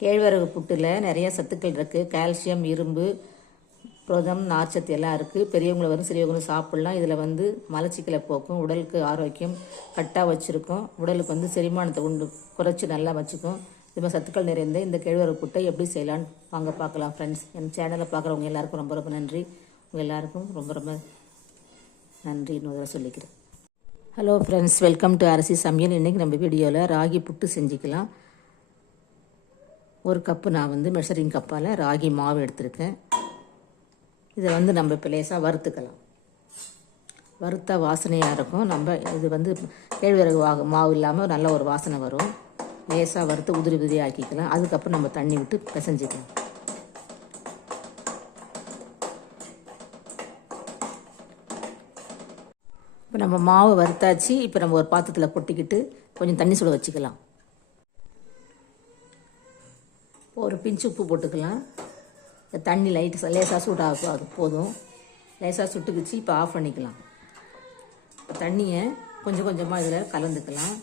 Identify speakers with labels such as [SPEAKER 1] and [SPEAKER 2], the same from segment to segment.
[SPEAKER 1] கேழ்வரகு புட்டில் நிறைய சத்துக்கள் இருக்குது கால்சியம் இரும்பு புரதம் நார்ச்சத்து எல்லாம் இருக்குது பெரியவங்களை வரும் சிறியவங்களும் சாப்பிட்லாம். இதில் வந்து மலச்சிக்கலை போக்கும். உடலுக்கு ஆரோக்கியம் கட்டாக வச்சுருக்கும். உடலுக்கு வந்து செரிமானத்தை உண்டு குறைச்சி நல்லா வச்சுக்கும். இது மாதிரி சத்துக்கள் நிறைந்த இந்த கேழ்வரகு புட்டை எப்படி செய்யலான்னு வாங்க பார்க்கலாம் ஃப்ரெண்ட்ஸ் என் சேனலை பார்க்குறவங்க எல்லாருக்கும் ரொம்ப ரொம்ப நன்றி. உங்கள் எல்லாருக்கும் ரொம்ப ரொம்ப நன்றி. இன்னொரு சொல்லிக்கிறேன். ஹலோ ஃப்ரெண்ட்ஸ் வெல்கம் டு அரிசி சமையல். இன்றைக்கி நம்ம வீடியோவில் ராகி புட்டு செஞ்சுக்கலாம். ஒரு கப்பு நான் வந்து மெஷரிங் கப்பால் ராகி மாவு எடுத்திருக்கேன். இதை வந்து நம்ம இப்போ லேசாக வறுத்துக்கலாம். வறுத்தா வாசனையாக இருக்கும். நம்ம இது வந்து கேழ்வரகு வா மாவு இல்லாமல் நல்ல ஒரு வாசனை வரும். லேசாக வறுத்து உதிரி உதிரி ஆக்கிக்கலாம். அதுக்கப்புறம் நம்ம தண்ணி விட்டு பிசைஞ்சிக்கலாம். இப்போ நம்ம மாவு வறுத்தாச்சு. இப்போ நம்ம ஒரு பாத்திரத்தில் கொட்டிக்கிட்டு கொஞ்சம் தண்ணி சுட வச்சுக்கலாம். ஒரு பிஞ்சு உப்பு போட்டுக்கலாம். இந்த தண்ணி லைட்டு லேசாக சூடாகும் அது போதும். லேசாக சுட்டுக்குச்சு இப்போ ஆஃப் பண்ணிக்கலாம். தண்ணியை கொஞ்சம் கொஞ்சமாக இதில் கலந்துக்கலாம்.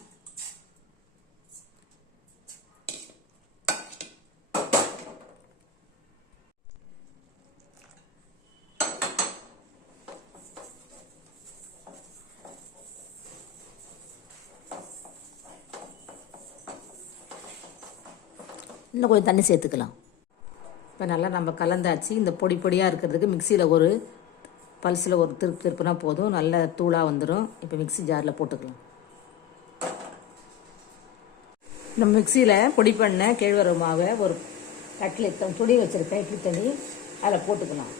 [SPEAKER 1] இன்னும் கொஞ்சம் தண்ணி சேர்த்துக்கலாம். இப்போ நல்லா நம்ம கலந்தாச்சு. இந்த பொடி பொடியாக இருக்கிறதுக்கு மிக்சியில் ஒரு பல்ஸில் ஒரு திருப்பு திருப்புனா போதும். நல்ல தூளாக வந்துடும் இப்போ மிக்ஸி ஜாரில் போட்டுக்கலாம். நம்ம மிக்சியில் பொடி பண்ண கேழ்வரகு மாவை ஒரு தட்டில் துணி வச்சுருக்கேன். இட்லி தண்ணி அதில் போட்டுக்கலாம்.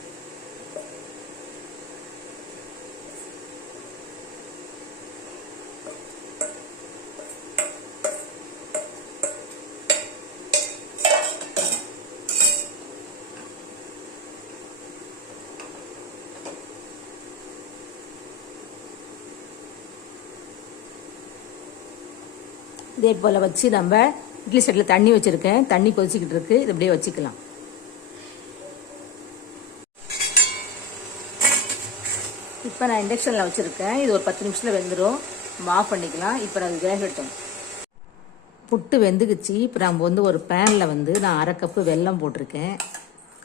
[SPEAKER 1] இதே போல் வச்சு நம்ம இட்லி செட்டில் தண்ணி வச்சுருக்கேன். தண்ணி கொதிச்சிக்கிட்டு இருக்கு. இது அப்படியே வச்சுக்கலாம். இப்போ நான் இண்டக்ஷனில் வச்சுருக்கேன். இது ஒரு பத்து நிமிஷத்தில் வெந்துடும் நம்ம ஆஃப் பண்ணிக்கலாம். இப்போ நான் வேகட்டும் புட்டு வெந்துக்குச்சு இப்போ நம்ம வந்து ஒரு பேனில் வந்து நான் அரை கப்பு வெல்லம் போட்டிருக்கேன்.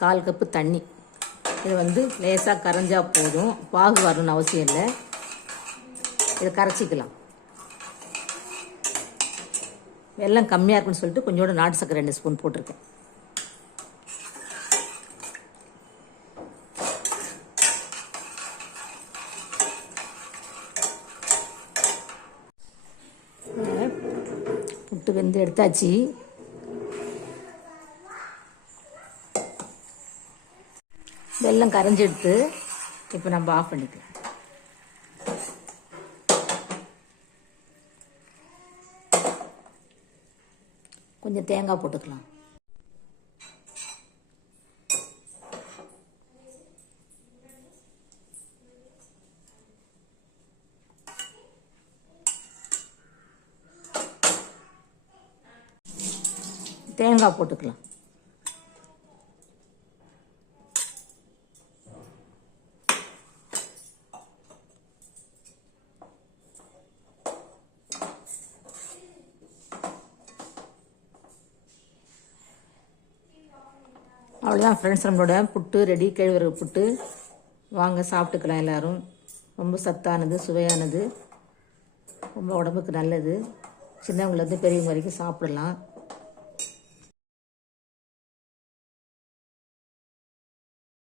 [SPEAKER 1] கால் கப்பு தண்ணி. இது வந்து லேசாக கரைஞ்சா போதும். பாகு வரணும்னு அவசியம் இல்லை. இதை கரைச்சிக்கலாம். வெல்லம் கம்மியாக இருக்குன்னு சொல்லிட்டு கொஞ்சோட நாட்டு சக்கரை ரெண்டு ஸ்பூன் போட்டிருக்கேன். புட்டு வெந்து எடுத்தாச்சு. வெள்ளம் கரைஞ்சி எடுத்து இப்போ நம்ம ஆஃப் பண்ணிக்கலாம். கொஞ்சம் தேங்காய் போட்டுக்கலாம். தேங்காய் போட்டுக்கலாம். அவ்வளோதான் ஃப்ரெண்ட்ஸ் நம்மளோட புட்டு ரெடி கேழ்வரகு புட்டு. வாங்க சாப்பிட்டுக்கலாம் எல்லோரும். ரொம்ப சத்தானது சுவையானது. ரொம்ப உடம்புக்கு நல்லது. சின்னவங்கலேருந்து பெரியவங்க வரைக்கும் சாப்பிடலாம்.